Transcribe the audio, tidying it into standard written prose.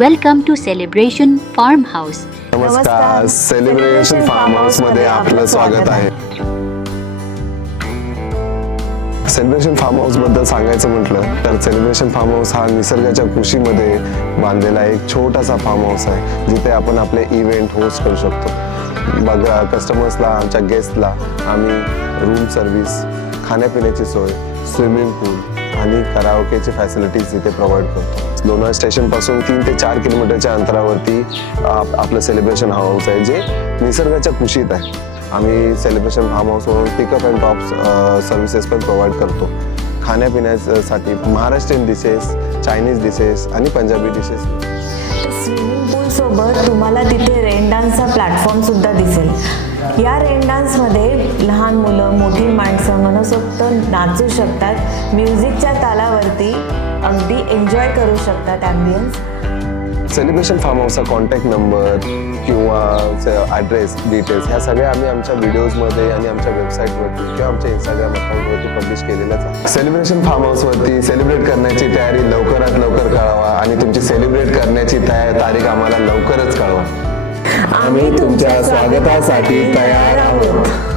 Welcome to Celebration Farmhouse. नमस्कार, celebration form house मध्ये आपलं स्वागत आहे. सेलिब्रेशन फार्म हाऊस बद्दल सांगायचं म्हटलं तर सेलिब्रेशन फार्म हाऊस हा निसर्गाच्या कुशीमध्ये बांधलेला एक छोटासा फार्म हाऊस आहे, जिथे आपण आपले इव्हेंट होस्ट करू शकतो. बघा, कस्टमर्सला, आमच्या गेस्टला आम्ही रूम सर्व्हिस, खाण्यापिण्याची सोय, स्विमिंग पूल आणि कराओकेची फॅसिलिटीज इथे प्रोव्हाइड करतो. लोणार स्टेशन पासून 3 ते 4 किलोमीटरच्या अंतरावरती आपलं सेलिब्रेशन हाऊस आहे, जे निसर्गाच्या कुशीत आहे. आम्ही सेलिब्रेशन फार्म हाऊसवरून पिकअप अँड ड्रॉप सर्व्हिसेस पण प्रोव्हाइड करतो. खाण्यापिण्यासाठी महाराष्ट्रीयन डिशेस, चायनीज डिशेस आणि पंजाबी डिशेस. स्विमिंग पूल सोबत तुम्हाला तिथे रेन डान्सचा प्लॅटफॉर्म सुद्धा दिसेल. या रेन डान्समध्ये लहान मुलं, मोठी माणसं मनसोक्त नाचू शकतात. म्युझिकच्या तालावरती अगदी एन्जॉय करू शकतात ॲम्बियन्स. सेलिब्रेशन फार्म हाऊसचा कॉन्टॅक्ट नंबर किंवा ॲड्रेस डिटेल्स ह्या सगळ्या आम्ही आमच्या व्हिडिओजमध्ये आणि आमच्या वेबसाईटवरती किंवा आमच्या इंस्टाग्राम अकाउंटवरती पब्लिश केलेलाच आहे. सेलिब्रेशन फार्म हाऊसवरती सेलिब्रेट करण्याची तयारी लवकरात लवकर कळवा आणि तुमची सेलिब्रेट करण्याची तारीख आम्हाला लवकरच कळवा. आम्ही तुमच्या स्वागतासाठी तयार आहोत.